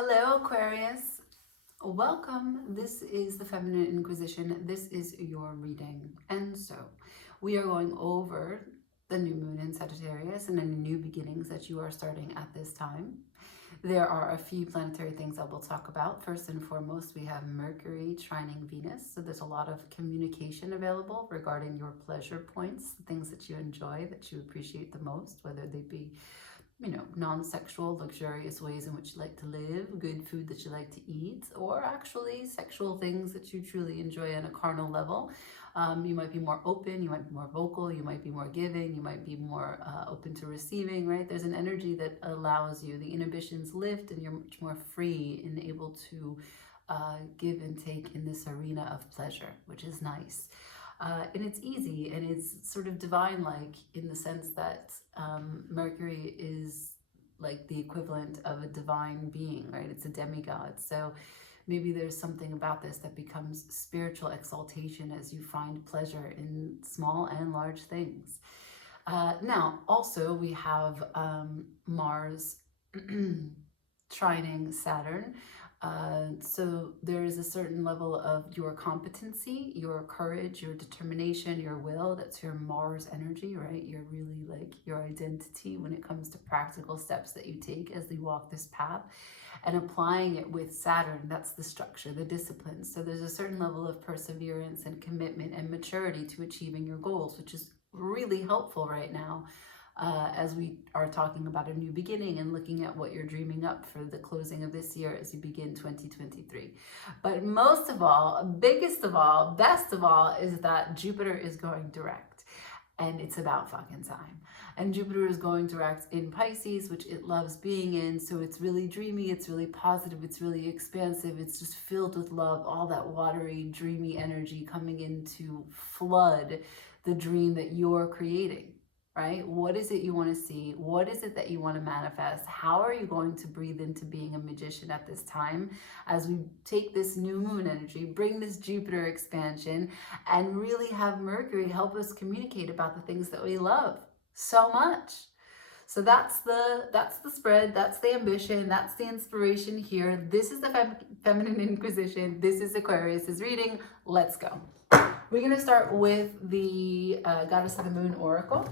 Hello, Aquarius. Welcome. This is the Feminine Inquisition. This is your reading. And so we are going over the new moon in Sagittarius and any new beginnings that you are starting at this time. There are a few planetary things I will talk about. First and foremost, we have Mercury trining Venus. So there's a lot of communication available regarding your pleasure points, things that you enjoy, that you appreciate the most, whether they be non-sexual, luxurious ways in which you like to live, good food that you like to eat, or actually sexual things that you truly enjoy on a carnal level. You might be more open, you might be more vocal, you might be more giving, you might be more open to receiving, right? There's an energy that allows you, the inhibitions lift and you're much more free and able to give and take in this arena of pleasure, which is nice. And it's easy and it's sort of divine-like in the sense that Mercury is like the equivalent of a divine being, right? It's a demigod. So maybe there's something about this that becomes spiritual exaltation as you find pleasure in small and large things. Now, also we have Mars trining Saturn. So there is a certain level of your competency, your courage, your determination, your will. That's your Mars energy, right? You're really like your identity when it comes to practical steps that you take as you walk this path. And applying it with Saturn, that's the structure, the discipline. So there's a certain level of perseverance and commitment and maturity to achieving your goals, which is really helpful right now. As we are talking about a new beginning and looking at what you're dreaming up for the closing of this year as you begin 2023. But most of all, biggest of all, best of all, is that Jupiter is going direct. And it's about fucking time. And Jupiter is going direct in Pisces, which it loves being in. So it's really dreamy, it's really positive, it's really expansive. It's just filled with love, all that watery, dreamy energy coming in to flood the dream that you're creating. Right? What is it you want to see? What is it that you want to manifest? How are you going to breathe into being a magician at this time as we take this new moon energy, bring this Jupiter expansion, and really have Mercury help us communicate about the things that we love so much? So that's the spread, that's the ambition, that's the inspiration here. This is the Feminine Inquisition. This is Aquarius's reading. Let's go. We're going to start with the Goddess of the Moon Oracle.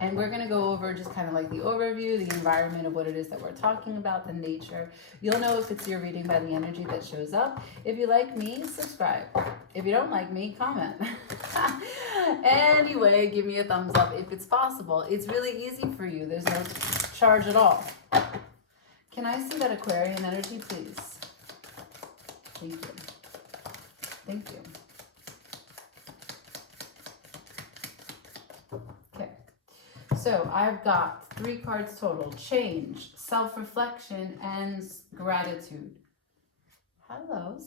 And we're going to go over just kind of like the overview, the environment of what it is that we're talking about, the nature. You'll know if it's your reading by the energy that shows up. If you like me, subscribe. If you don't like me, comment. Anyway, give me a thumbs up if it's possible. It's really easy for you. There's no charge at all. Can I see that Aquarian energy, please? Thank you. Thank you. So I've got 3 cards total: change, self-reflection, and gratitude. Hello.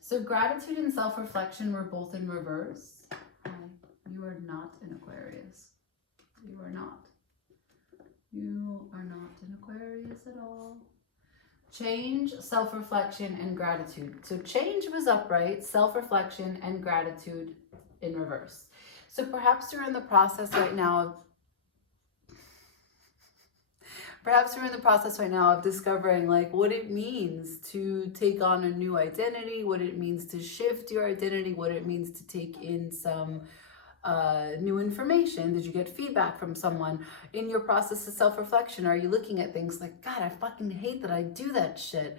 So gratitude and self-reflection were both in reverse. You are not an Aquarius. You are not. You are not an Aquarius at all. Change, self-reflection, and gratitude. So change was upright, self-reflection, and gratitude in reverse. So perhaps you're in the process right now of discovering like what it means to take on a new identity, what it means to shift your identity, what it means to take in some new information. Did you get feedback from someone in your process of self-reflection? Are you looking at things like, God, I fucking hate that I do that shit,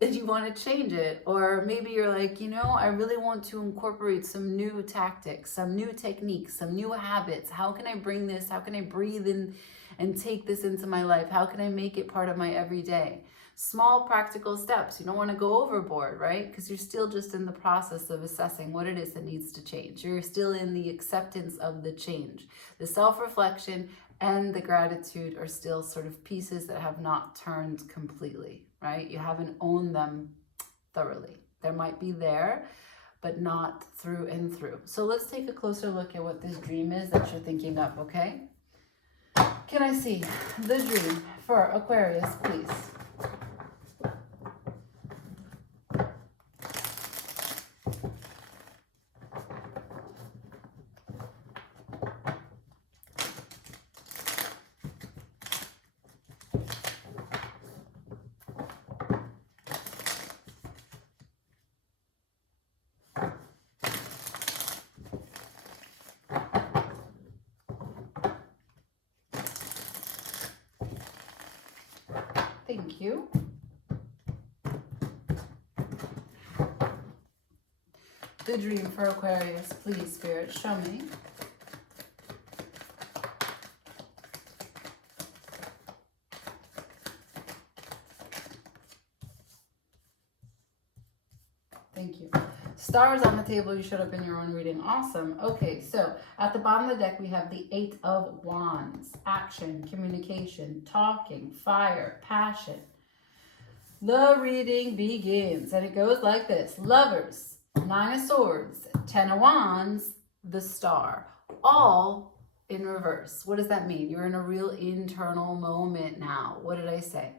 and you want to change it? Or maybe you're like, I really want to incorporate some new tactics, some new techniques, some new habits. How can I bring this? How can I breathe in and take this into my life? How can I make it part of my everyday? Small practical steps. You don't want to go overboard, right? Because you're still just in the process of assessing what it is that needs to change. You're still in the acceptance of the change. The self-reflection and the gratitude are still sort of pieces that have not turned completely, right? You haven't owned them thoroughly. There might be there, but not through and through. So let's take a closer look at what this dream is that you're thinking of, okay? Can I see the dream for Aquarius, please? Thank you. The dream for Aquarius, please, Spirit, show me. Thank you. Stars on the table, you showed up in your own reading. Awesome. Okay, so at the bottom of the deck, we have the 8 of Wands. Action, communication, talking, fire, passion. The reading begins, and it goes like this. Lovers, 9 of Swords, 10 of Wands, the Star. All in reverse. What does that mean? You're in a real internal moment now. What did I say?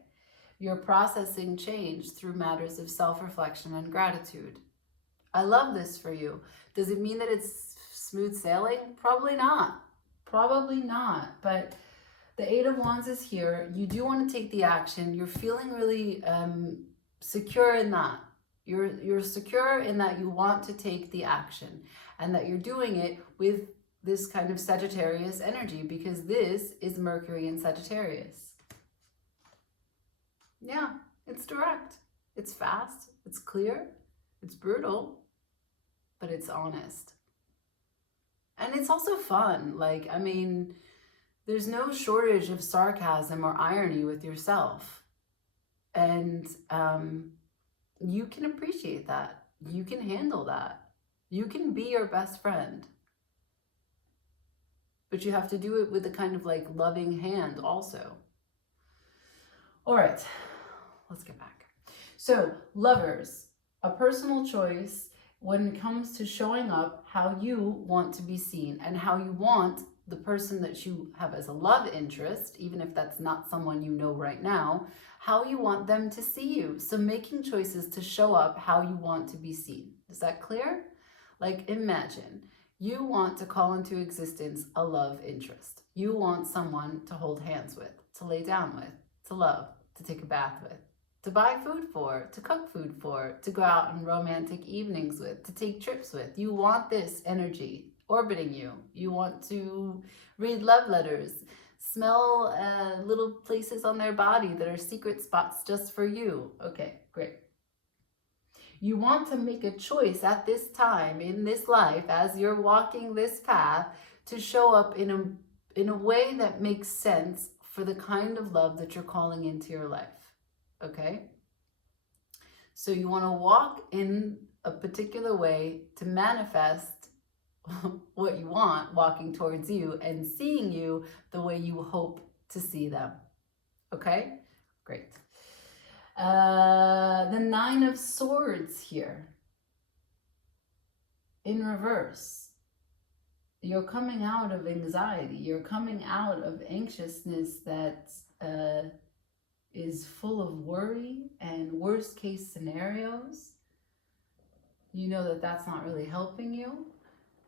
You're processing change through matters of self-reflection and gratitude. I love this for you. Does it mean that it's smooth sailing? Probably not. Probably not. But the 8 of Wands is here. You do want to take the action. You're feeling really secure in that. You're secure in that you want to take the action and that you're doing it with this kind of Sagittarius energy, because this is Mercury in Sagittarius. Yeah, it's direct. It's fast. It's clear. It's brutal, but it's honest. And it's also fun. Like, I mean, there's no shortage of sarcasm or irony with yourself. And you can appreciate that. You can handle that. You can be your best friend. But you have to do it with a kind of like loving hand also. All right, let's get back. So, lovers, a personal choice when it comes to showing up how you want to be seen and how you want the person that you have as a love interest, even if that's not someone you know right now, how you want them to see you. So making choices to show up how you want to be seen. Is that clear? Like, imagine you want to call into existence a love interest. You want someone to hold hands with, to lay down with, to love, to take a bath with, to buy food for, to cook food for, to go out on romantic evenings with, to take trips with. You want this energy orbiting you. You want to read love letters, smell little places on their body that are secret spots just for you. Okay, great. You want to make a choice at this time in this life as you're walking this path to show up in a way that makes sense for the kind of love that you're calling into your life. Okay? So you want to walk in a particular way to manifest what you want walking towards you and seeing you the way you hope to see them. Okay? Great. The 9 of Swords here. In reverse. You're coming out of anxiety. You're coming out of anxiousness that is full of worry and worst case scenarios. You know that that's not really helping you.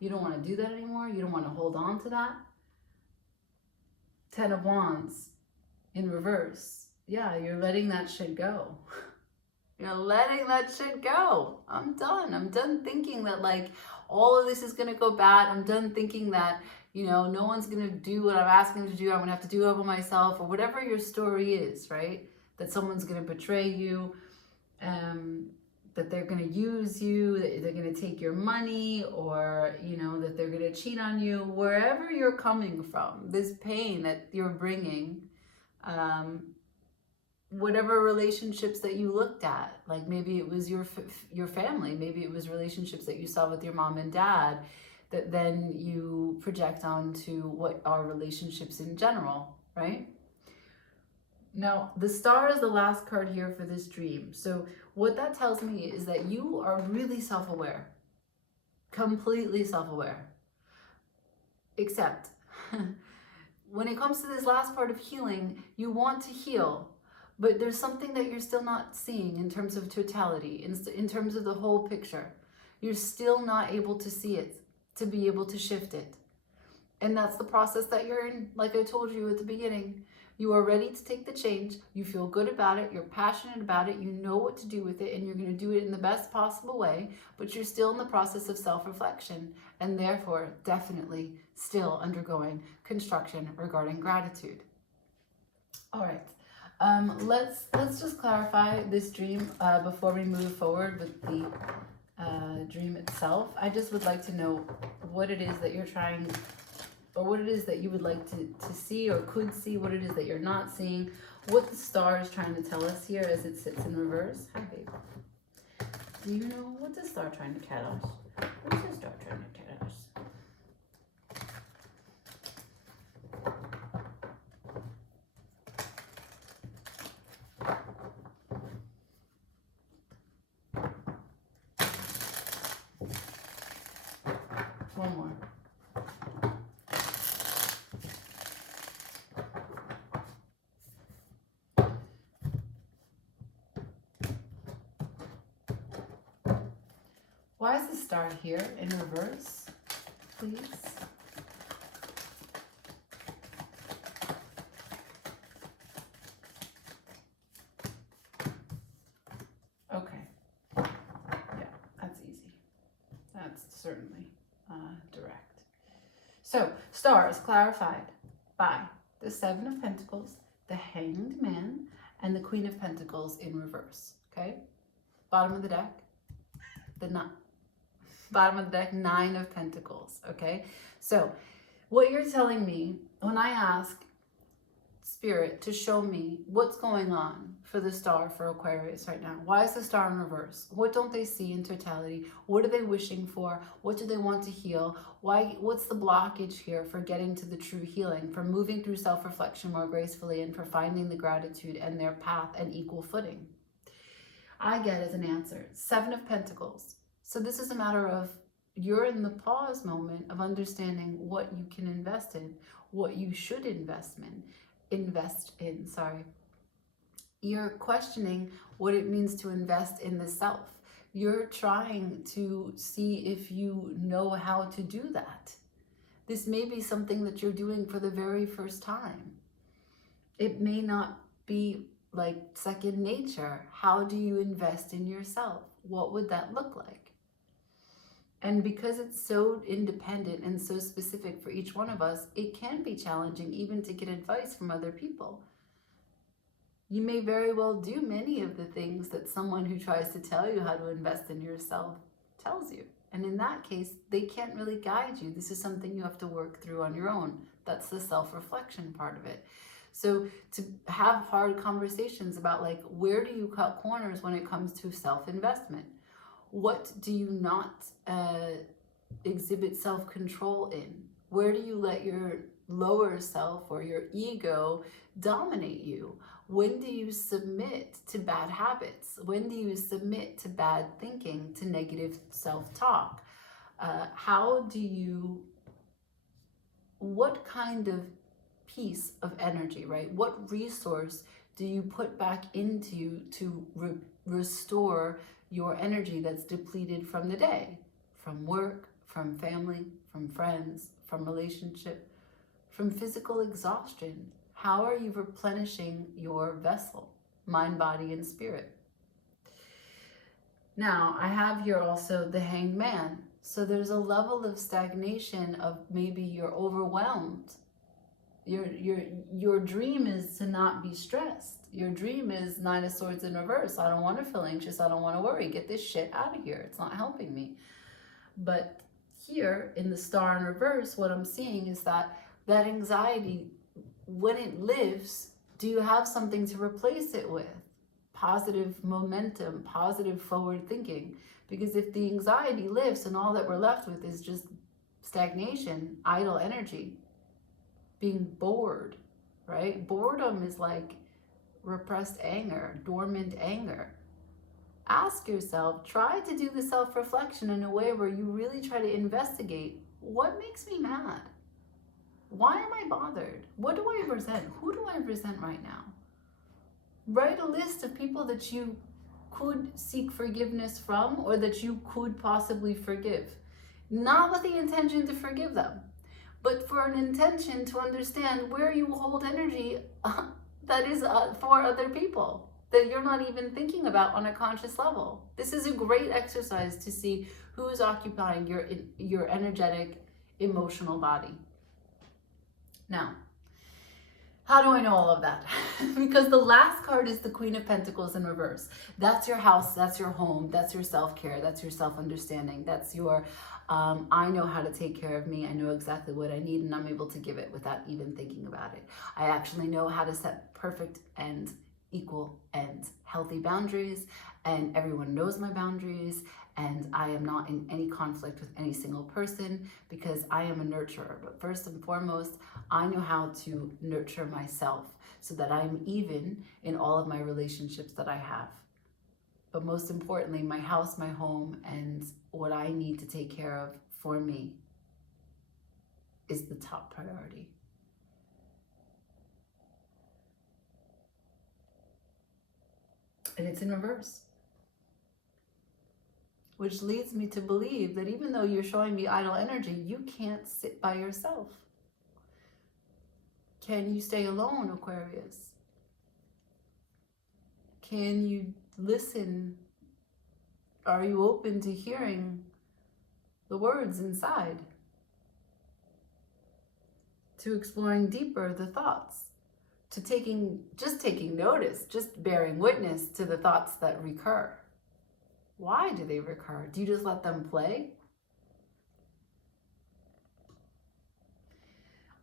You don't want to do that anymore. You don't want to hold on to that. 10 of Wands in reverse. Yeah, you're letting that shit go. You're letting that shit go. I'm done. I'm done thinking that like all of this is going to go bad. I'm done thinking that, you know, no one's going to do what I'm asking them to do. I'm going to have to do it by myself, or whatever your story is, right? That someone's going to betray you, that they're going to use you, that they're going to take your money, or, you know, that they're going to cheat on you. Wherever you're coming from, this pain that you're bringing, whatever relationships that you looked at, like maybe it was your family, maybe it was relationships that you saw with your mom and dad, that then you project onto what are relationships in general, right? Now, the Star is the last card here for this dream. So what that tells me is that you are really self-aware, completely self-aware, except when it comes to this last part of healing, you want to heal, but there's something that you're still not seeing in terms of totality, in terms of the whole picture. You're still not able to see it, to be able to shift it. And that's the process that you're in. Like I told you at the beginning, you are ready to take the change. You feel good about it. You're passionate about it. You know what to do with it, and you're going to do it in the best possible way, but you're still in the process of self-reflection, and therefore definitely still undergoing construction regarding gratitude. All right. Let's just clarify this dream before we move forward with the dream itself. I just would like to know what it is that you're trying, or what it is that you would like to see or could see, what it is that you're not seeing, what the star is trying to tell us here as it sits in reverse. Hi, babe. Do you know what the star trying to tell us? What's the star trying to tell us? One more. Why is the star here in reverse, please? Okay. Yeah, that's easy. That's certainly direct. So, star is clarified by the Seven of Pentacles, the Hanged Man, and the Queen of Pentacles in reverse. Okay? Bottom of the deck, bottom of the deck, Nine of Pentacles. Okay? So, what you're telling me when I ask Spirit to show me what's going on for the star for Aquarius right now. Why is the star in reverse? What don't they see in totality? What are they wishing for? What do they want to heal? What's the blockage here for getting to the true healing, for moving through self-reflection more gracefully, and for finding the gratitude and their path and equal footing? I get as an answer, Seven of Pentacles. So this is a matter of you're in the pause moment of understanding what you can invest in, what you should invest in. You're questioning what it means to invest in the self. You're trying to see if you know how to do that. This may be something that you're doing for the very first time. It may not be like second nature. How do you invest in yourself? What would that look like? And because it's so independent and so specific for each one of us, it can be challenging even to get advice from other people. You may very well do many of the things that someone who tries to tell you how to invest in yourself tells you. And in that case, they can't really guide you. This is something you have to work through on your own. That's the self-reflection part of it. So to have hard conversations about like, where do you cut corners when it comes to self-investment? What do you not exhibit self-control in? Where do you let your lower self or your ego dominate you? When do you submit to bad habits? When do you submit to bad thinking, to negative self-talk? What kind of piece of energy, right? What resource do you put back into to restore your energy that's depleted from the day, from work, from family, from friends, from relationship, from physical exhaustion? How are you replenishing your vessel, mind, body, and spirit? Now, I have here also the Hanged Man. So there's a level of stagnation of maybe you're overwhelmed. Your dream is to not be stressed. Your dream is Nine of Swords in reverse. I don't want to feel anxious. I don't want to worry. Get this shit out of here. It's not helping me. But here in the star in reverse, what I'm seeing is that anxiety, when it lives, do you have something to replace it with? Positive momentum, positive forward thinking. Because if the anxiety lives and all that we're left with is just stagnation, idle energy, being bored, right? Boredom is like repressed anger, dormant anger. Ask yourself, try to do the self-reflection in a way where you really try to investigate, what makes me mad? Why am I bothered? What do I resent? Who do I resent right now? Write a list of people that you could seek forgiveness from or that you could possibly forgive. Not with the intention to forgive them, but for an intention to understand where you hold energy that is for other people, that you're not even thinking about on a conscious level. This is a great exercise to see who's occupying your energetic, emotional body. Now, How do I know all of that? Because the last card is the Queen of Pentacles in reverse. That's your house, that's your home, that's your self-care, that's your self-understanding, that's your, I know how to take care of me, I know exactly what I need, and I'm able to give it without even thinking about it. I actually know how to set perfect and equal and healthy boundaries, and everyone knows my boundaries, and I am not in any conflict with any single person because I am a nurturer. But first and foremost, I know how to nurture myself so that I'm even in all of my relationships that I have. But most importantly, my house, my home, and what I need to take care of for me is the top priority. And it's in reverse. Which leads me to believe that even though you're showing me idle energy, you can't sit by yourself. Can you stay alone, Aquarius? Can you listen? Are you open to hearing the words inside? To exploring deeper the thoughts? To just taking notice, just bearing witness to the thoughts that recur? Why do they recur? Do you just let them play?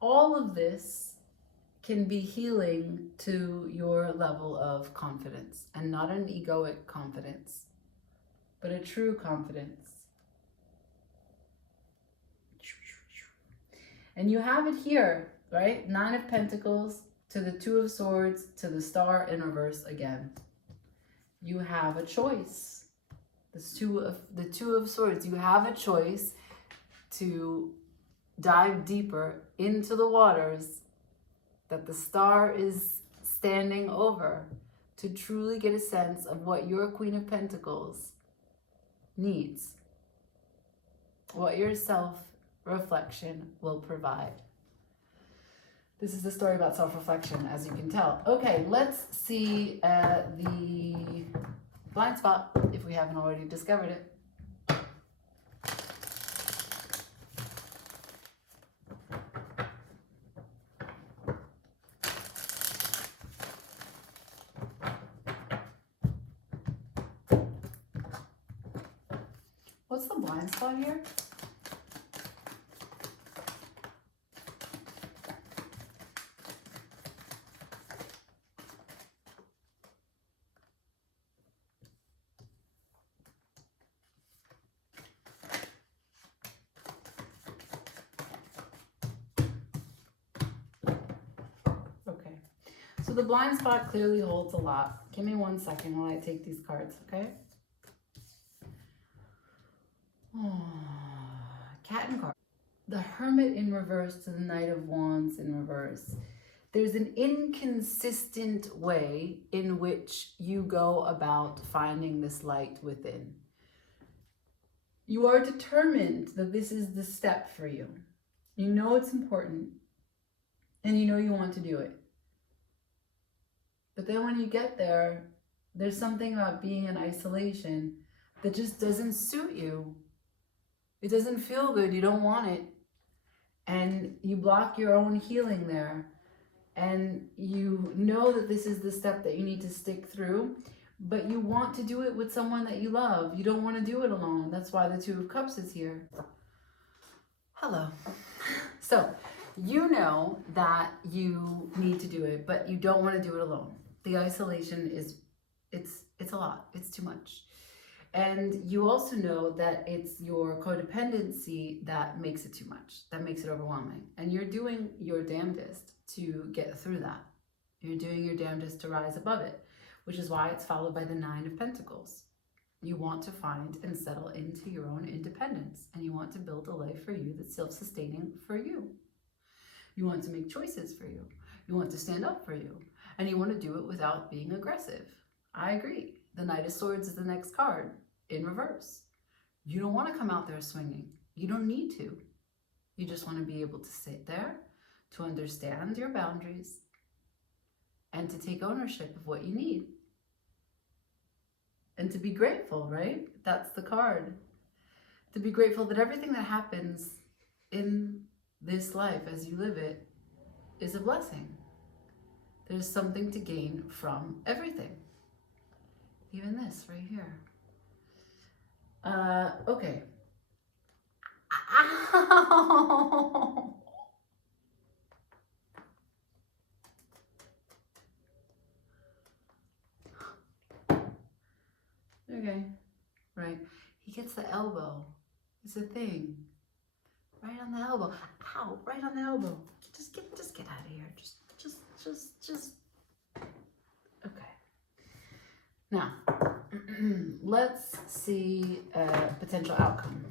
All of this can be healing to your level of confidence, and not an egoic confidence, but a true confidence. And you have it here, right? 9 of Pentacles to the 2 of Swords to the Star in reverse again. You have a choice. The two of Swords, you have a choice to dive deeper into the waters that the Star is standing over, to truly get a sense of what your Queen of Pentacles needs, what your self-reflection will provide. This is a story about self-reflection, as you can tell. Okay, let's see the blind spot, if we haven't already discovered it. What's the blind spot here? Okay, so the blind spot clearly holds a lot. Give me 1 second while I take these cards, okay? Cat and card. The Hermit in reverse to the Knight of Wands in reverse. There's an inconsistent way in which you go about finding this light within. You are determined that this is the step for you. You know it's important, and you know you want to do it. But then when you get there, there's something about being in isolation that just doesn't suit you. It doesn't feel good. You don't want it. And you block your own healing there. And you know that this is the step that you need to stick through, but you want to do it with someone that you love. You don't want to do it alone. That's why the 2 of Cups is here. Hello. So you know that you need to do it, but you don't want to do it alone. The isolation is, it's a lot. It's too much. And you also know that it's your codependency that makes it too much, that makes it overwhelming. And you're doing your damnedest to get through that. You're doing your damnedest to rise above it, which is why it's followed by the 9 of Pentacles. You want to find and settle into your own independence, and you want to build a life for you that's self-sustaining for you. You want to make choices for you. You want to stand up for you, and you want to do it without being aggressive. I agree. The Knight of Swords is the next card in reverse. You don't want to come out there swinging. You don't need to. You just want to be able to sit there, to understand your boundaries, and to take ownership of what you need. And to be grateful, right? That's the card. To be grateful that everything that happens in this life as you live it is a blessing. There's something to gain from everything. Even this right here. Okay. Ow! Okay, right. He gets the elbow. It's a thing. Right on the elbow. Ow, right on the elbow. Just get out of here. Just. Okay. Now, let's see a potential outcome.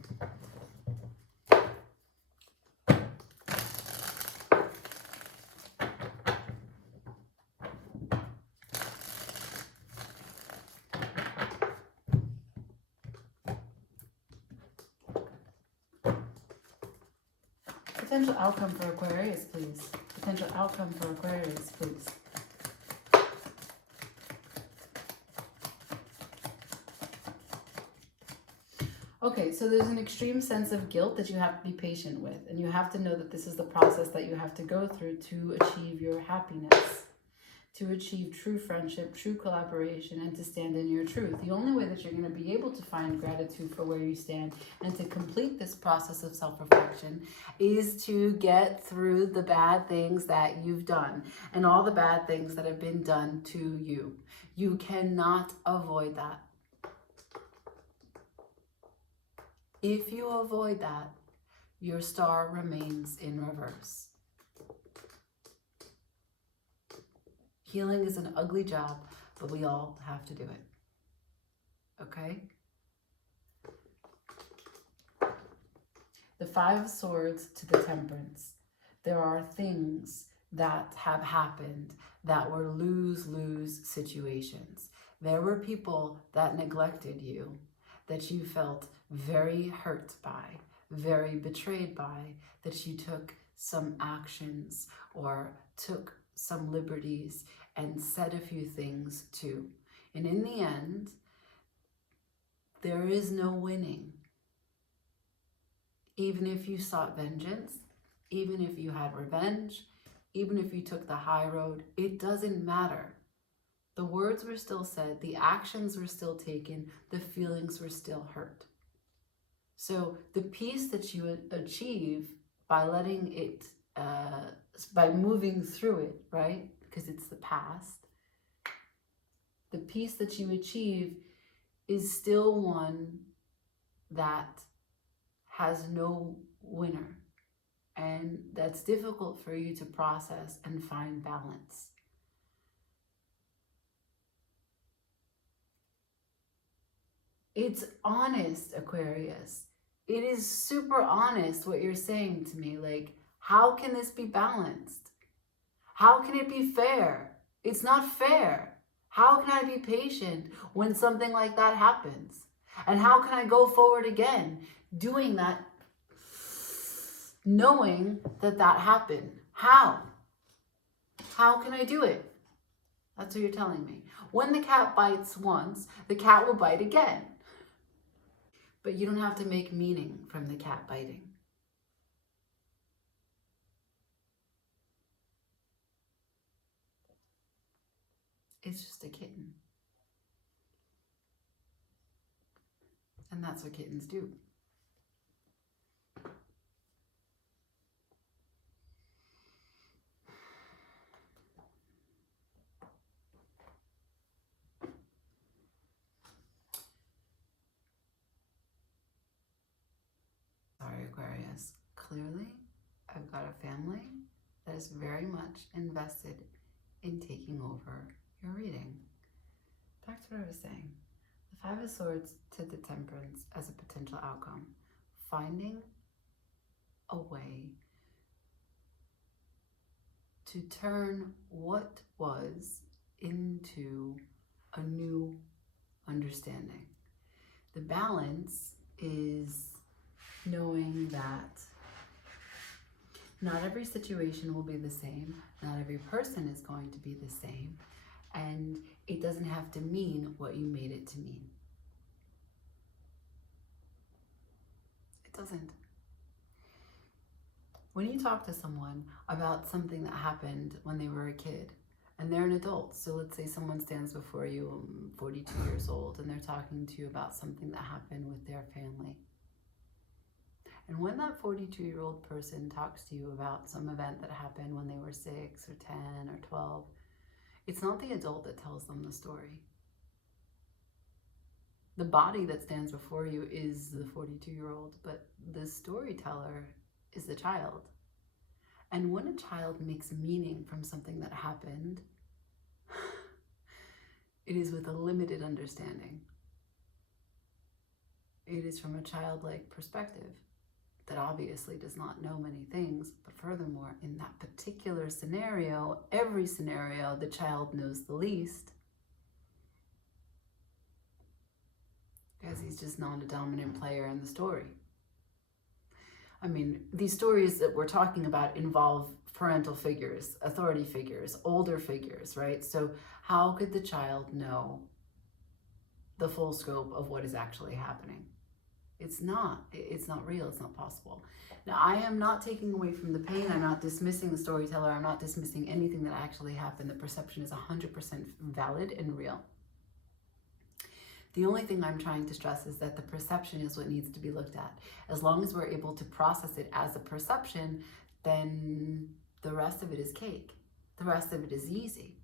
Potential outcome for Aquarius, please. Potential outcome for Aquarius, please. Okay, so there's an extreme sense of guilt that you have to be patient with, and you have to know that this is the process that you have to go through to achieve your happiness, to achieve true friendship, true collaboration, and to stand in your truth. The only way that you're going to be able to find gratitude for where you stand and to complete this process of self-reflection is to get through the bad things that you've done and all the bad things that have been done to you. You cannot avoid that. If you avoid that, your star remains in reverse. Healing is an ugly job, but we all have to do it. Okay? The Five of Swords to the Temperance. There are things that have happened that were lose-lose situations. There were people that neglected you, that you felt very hurt by, very betrayed by, that you took some actions or took some liberties and said a few things to. And in the end, there is no winning. Even if you sought vengeance, even if you had revenge, even if you took the high road, it doesn't matter. The words were still said, the actions were still taken, the feelings were still hurt. So the peace that you achieve by letting it, by moving through it, right? Because it's the past. The peace that you achieve is still one that has no winner. And that's difficult for you to process and find balance. It's honest, Aquarius. It is super honest what you're saying to me. Like, how can this be balanced? How can it be fair? It's not fair. How can I be patient when something like that happens? And how can I go forward again doing that, knowing that that happened? How? How can I do it? That's what you're telling me. When the cat bites once, the cat will bite again. But you don't have to make meaning from the cat biting. It's just a kitten. And that's what kittens do. Sorry, Aquarius. Clearly, I've got a family that is very much invested in taking over your reading. Back to what I was saying. The Five of Swords to the Temperance as a potential outcome. Finding a way to turn what was into a new understanding. The balance is knowing that not every situation will be the same, not every person is going to be the same, and it doesn't have to mean what you made it to mean. It doesn't. When you talk to someone about something that happened when they were a kid, and they're an adult. So let's say someone stands before you, 42 years old, and they're talking to you about something that happened with their family. And when that 42-year-old person talks to you about some event that happened when they were 6 or 10 or 12, it's not the adult that tells them the story. The body that stands before you is the 42-year-old, but the storyteller is the child. And when a child makes meaning from something that happened, it is with a limited understanding. It is from a childlike perspective that obviously does not know many things, but furthermore, in that particular scenario, every scenario, the child knows the least, because he's just not a dominant player in the story. I mean, these stories that we're talking about involve parental figures, authority figures, older figures, right? So how could the child know the full scope of what is actually happening? It's not real, it's not possible. Now, I am not taking away from the pain, I'm not dismissing the storyteller, I'm not dismissing anything that actually happened. The perception is 100% valid and real. The only thing I'm trying to stress is that the perception is what needs to be looked at. As long as we're able to process it as a perception, then the rest of it is cake. The rest of it is easy.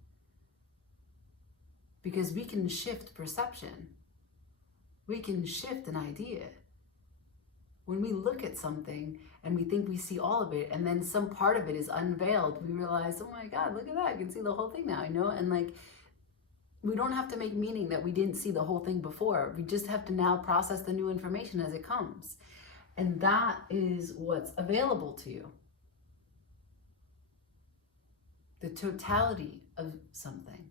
Because we can shift perception. We can shift an idea. When we look at something and we think we see all of it, and then some part of it is unveiled, we realize, oh my God, look at that. I can see the whole thing now, you know? And like, we don't have to make meaning that we didn't see the whole thing before. We just have to now process the new information as it comes. And that is what's available to you. The totality of something.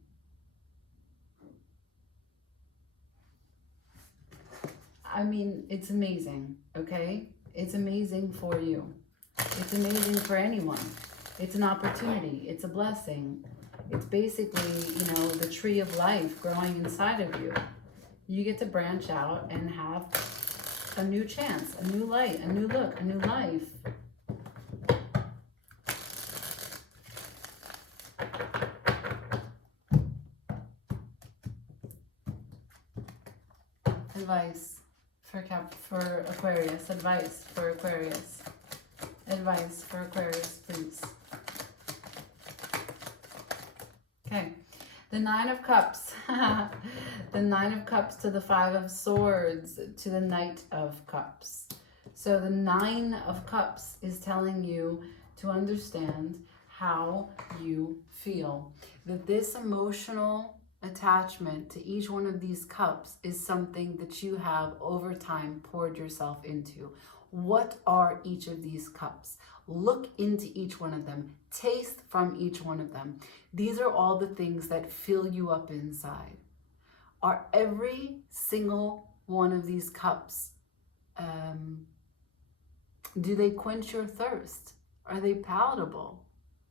I mean, it's amazing, okay? It's amazing for you. It's amazing for anyone. It's an opportunity. It's a blessing. It's basically, you know, the tree of life growing inside of you. You get to branch out and have a new chance, a new light, a new look, a new life. Advice for Aquarius. Advice for Aquarius. Advice for Aquarius, please. Okay, the 9 of Cups. The 9 of Cups to the 5 of Swords to the Knight of Cups. So the 9 of Cups is telling you to understand how you feel. That this emotional attachment to each one of these cups is something that you have over time poured yourself into. What are each of these cups? Look into each one of them. Taste from each one of them. These are all the things that fill you up inside. Are every single one of these cups, do they quench your thirst? Are they palatable?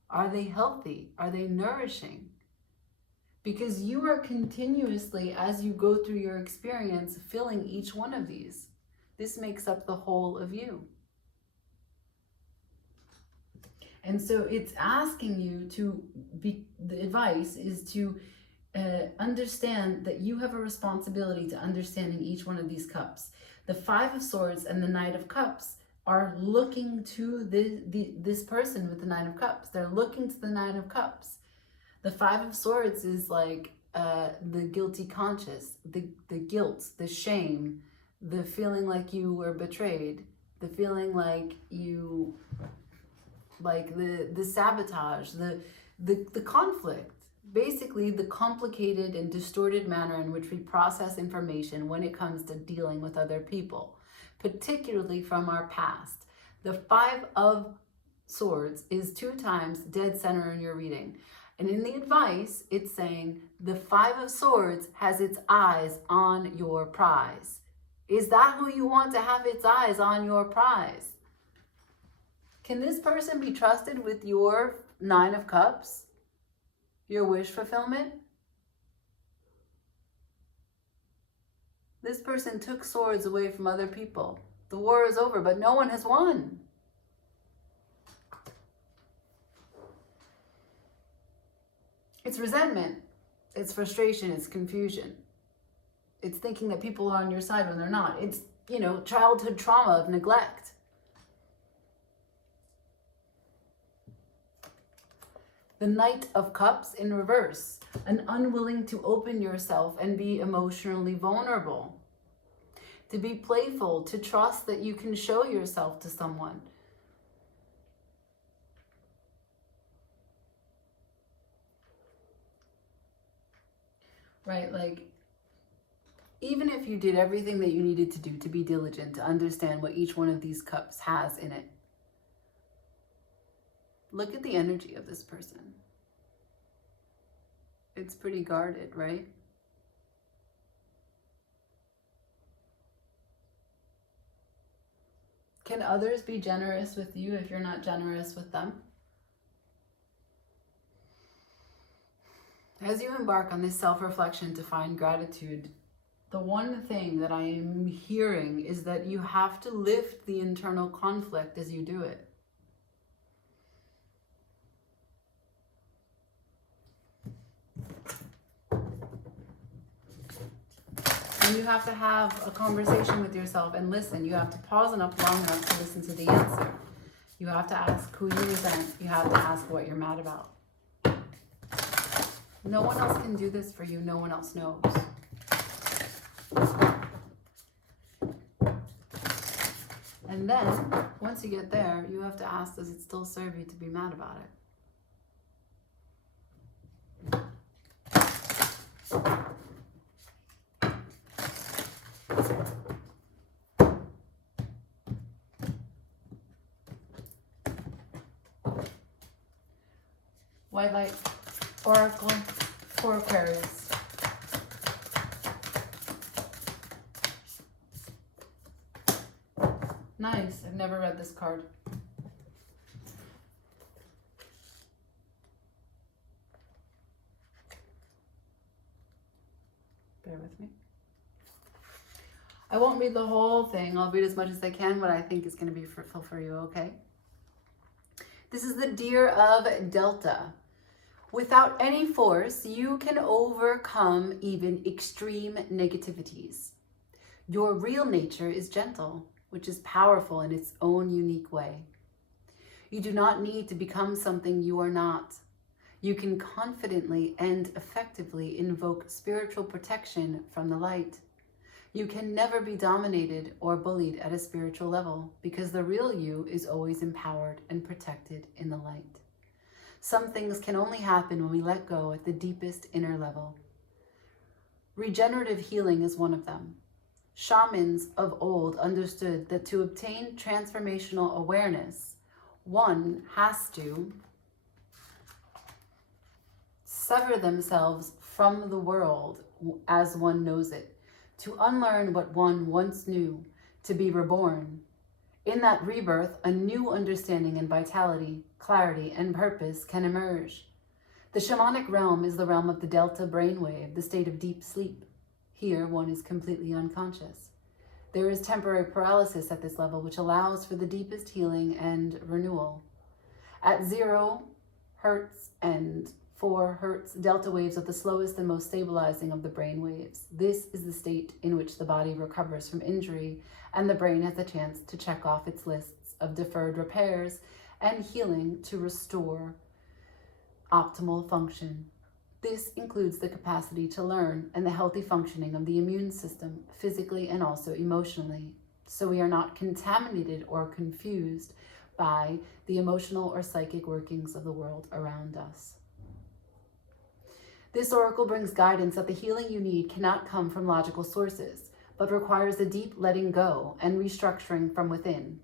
Are they healthy? Are they nourishing? Because you are continuously, as you go through your experience, filling each one of these. This makes up the whole of you. And so it's asking you to be, the advice is to understand that you have a responsibility to understanding each one of these cups. The 5 of Swords and the Knight of Cups are looking to this person with the 9 of Cups. They're looking to the 9 of Cups. The 5 of Swords is like the guilty conscience, the guilt, the shame, the feeling like you were betrayed, the feeling like you, like the sabotage, the conflict, basically the complicated and distorted manner in which we process information when it comes to dealing with other people, particularly from our past. The 5 of Swords is 2 times dead center in your reading. And in the advice, it's saying the 5 of Swords has its eyes on your prize. Is that who you want to have its eyes on your prize? Can this person be trusted with your 9 of Cups? Your wish fulfillment? This person took swords away from other people. The war is over, but no one has won. It's resentment. It's frustration. It's confusion. It's thinking that people are on your side when they're not. It's, you know, childhood trauma of neglect. The Knight of Cups in reverse. An unwilling to open yourself and be emotionally vulnerable. To be playful, to trust that you can show yourself to someone. Right, like, even if you did everything that you needed to do to be diligent, to understand what each one of these cups has in it, look at the energy of this person. It's pretty guarded, right? Can others be generous with you if you're not generous with them? As you embark on this self-reflection to find gratitude, the one thing that I am hearing is that you have to lift the internal conflict as you do it. And you have to have a conversation with yourself and listen. You have to pause enough long enough to listen to the answer. You have to ask who you resent. You have to ask what you're mad about. No one else can do this for you. No one else knows. And then, once you get there, you have to ask, does it still serve you to be mad about it? White light oracle for Aquarius. Nice. I've never read this card. Bear with me. I won't read the whole thing. I'll read as much as I can, what I think is going to be fruitful for you, okay? This is the Deer of Delta. Without any force, you can overcome even extreme negativities. Your real nature is gentle, which is powerful in its own unique way. You do not need to become something you are not. You can confidently and effectively invoke spiritual protection from the light. You can never be dominated or bullied at a spiritual level because the real you is always empowered and protected in the light. Some things can only happen when we let go at the deepest inner level. Regenerative healing is one of them. Shamans of old understood that to obtain transformational awareness, one has to sever themselves from the world as one knows it, to unlearn what one once knew, to be reborn. In that rebirth, a new understanding and vitality, clarity, and purpose can emerge. The shamanic realm is the realm of the delta brainwave, the state of deep sleep. Here, one is completely unconscious. There is temporary paralysis at this level, which allows for the deepest healing and renewal. At 0 hertz and 4 hertz, delta waves are the slowest and most stabilizing of the brain waves. This is the state in which the body recovers from injury and the brain has a chance to check off its lists of deferred repairs and healing to restore optimal function. This includes the capacity to learn and the healthy functioning of the immune system, physically and also emotionally, so we are not contaminated or confused by the emotional or psychic workings of the world around us. This oracle brings guidance that the healing you need cannot come from logical sources, but requires a deep letting go and restructuring from within.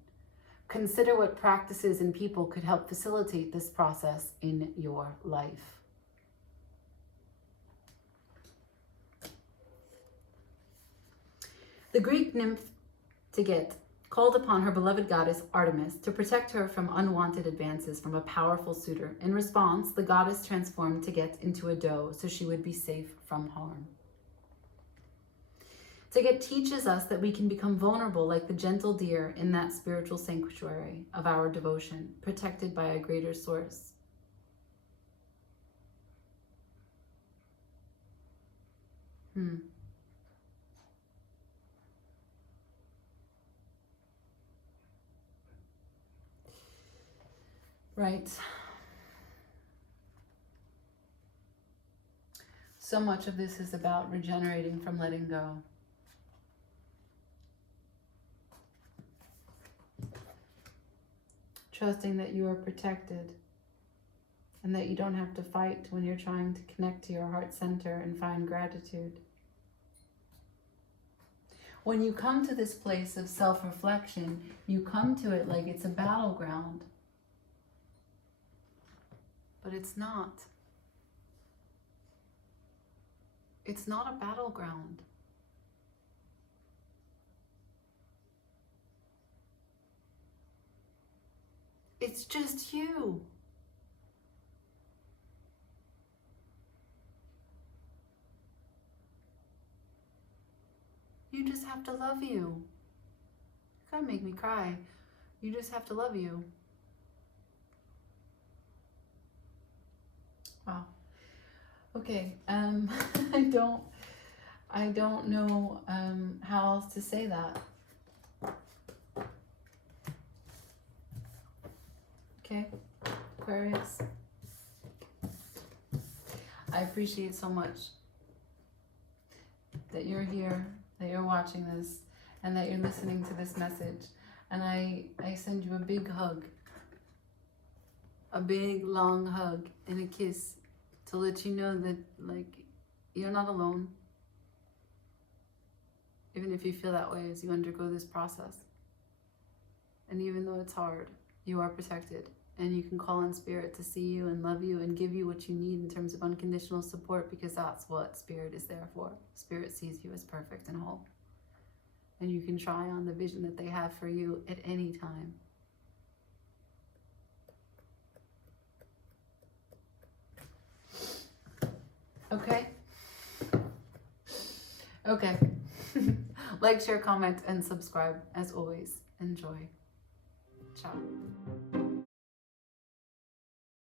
Consider what practices and people could help facilitate this process in your life. The Greek nymph Teget called upon her beloved goddess Artemis to protect her from unwanted advances from a powerful suitor. In response, the goddess transformed Teget into a doe so she would be safe from harm. Teget teaches us that we can become vulnerable like the gentle deer in that spiritual sanctuary of our devotion, protected by a greater source. Right. So much of this is about regenerating from letting go. Trusting that you are protected and that you don't have to fight when you're trying to connect to your heart center and find gratitude. When you come to this place of self-reflection, you come to it like it's a battleground. But it's not. It's not a battleground. It's just you. You just have to love you. You gotta make me cry. You just have to love you. Wow. Okay. I don't know how else to say that. Okay, Aquarius. I appreciate so much that you're here, that you're watching this, and that you're listening to this message. And I send you a big hug. A big, long hug and a kiss to let you know that, like, you're not alone. Even if you feel that way as you undergo this process. And even though it's hard, you are protected. And you can call on Spirit to see you and love you and give you what you need in terms of unconditional support, because that's what Spirit is there for. Spirit sees you as perfect and whole. And you can try on the vision that they have for you at any time. Okay? Okay. Like, share, comment, and subscribe. As always, enjoy. Ciao.